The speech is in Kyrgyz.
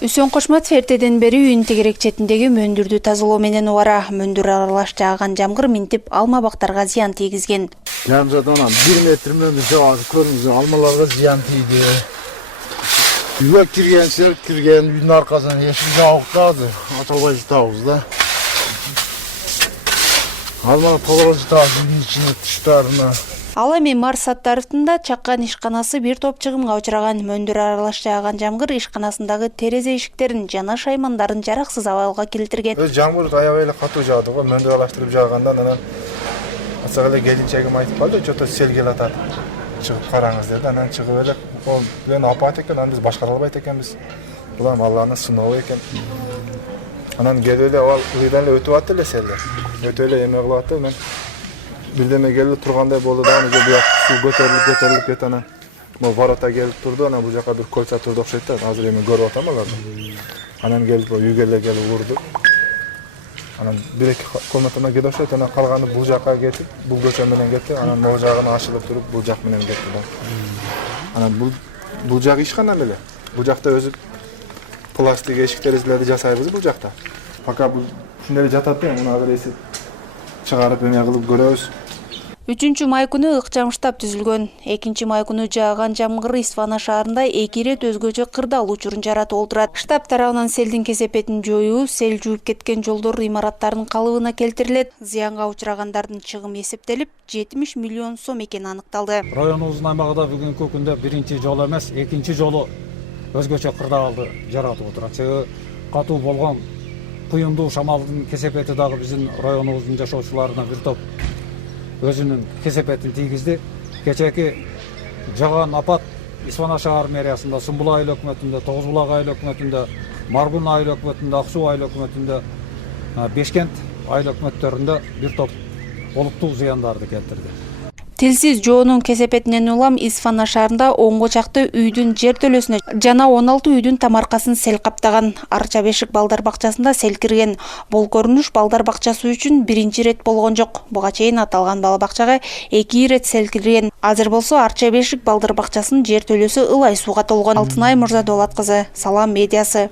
Үсөн Кошматов эртеден бери үйүн тегерек четиндеги мөндүрдү тазалоо менен убара. Мөндүр аралаш жааган жамгыр минтип алма бактарга зыян тийгизген. Ямжадан 1 метр мөндүр жаады, көрүңүз, алмаларга зыян тийди. Үйгө кирген үйдүн аркасынан эшик жабыктады, ачалбай жатабыз да. Алма толугу жатабыз үйдүн ичине тыштарына. Ал эми Марс Саттаровдун да чаккан ишканасы бир топ чыгымга учураган. Мөндүр аралаш жааган жамгыр ишканасындагы терезе эшиктерин жана шаймандарын жараксыз абалга келтирген. Жамгыр аябай эле катуу жаады го, мөндүр аралаштырып жааганда анан ачак эле келинчегим айтып калды, чото сел келатат. Чыгып караңыз деди. Анан чыгып эле, ол мен апат экен, анан биз башкара албайт экенбиз. Бул эми Алланын сыноого экен. Анан келип эле ал ыйдан эле өтүп атты эле селде. Өтүп эле эме кылып атты, мен бирдеме келип тургандай болду да, анан бияк суу көтөрүлүп кетти анан. Могу ворота келип турду, анан бул жака бир кольца турду окшойт да. Азыр эми көрүп атам аларды. Анан келип үйгө эле келип урду. Анан бир-эки комнатана кетип окшойт, анан калганы бул жака кетип, бул көчө менен кетти, анан могу жагына ачылып туруп, бул жак менен кетти да. Анан бул жак ишкана эле. Бул жакта өзү пластик эшик терезелерди жасайбыз бул жакта. Пока бул ушундай эле жатат да, муну азыр эсип чыгарып эме кылып көрөбүз. 3-май күнү ыкчам штаб түзүлгөн. 2-май күнү жааган жамгыр Исфана шаарында 2 ирет өзгөчө кырдаал учурун жаратып олтурат. Штаб тарабынан селдин кесепетин жоюу, сел жууп кеткен жолдор имараттардын калыбына келтирилет. Зыянга учурагандардын чыгымы эсептелип 70 миллион сом экени аныкталды. Районубуздун аймагында бүгүнкү күндө биринчи жолу эмес, экинчи жолу өзгөчө кырдаалды жаратып отурат. Себеби катуу болгон куюмдуу шамалдын кесепети дагы биздин районубуздун жашоочуларына бир топ өзүнүн кесепетин тийгизди. Кечээки жааган апат Исфана шаар мэриясында, Сумбул айыл өкмөтүндө, Тогуз Булак айыл өкмөтүндө, Марбун айыл өкмөтүндө, Ак Суу айыл өкмөтүндө, Бешкент айыл өкмөттөрүндө бир топ олуттуу зыяндарды келтирди. Тилсиз жоонун кесепетинен улам Исфана шаарында 10 чакты үйдүн жер төлөсүнө жана 16 үйдүн тамаркасын сел каптаган. Арча Бешик балдар бакчасында сел кирген. Бул көрүнүш балдар бакчасы үчүн биринчи ирет болгон жок. Буга чейин аталган бала бакчага 2 ирет сел кирген. Азыр болсо Арча Бешик балдар бакчасынын жер төлөсү ылай сууга толгон. Алтынай Мырзадолат кызы, Салам медиасы.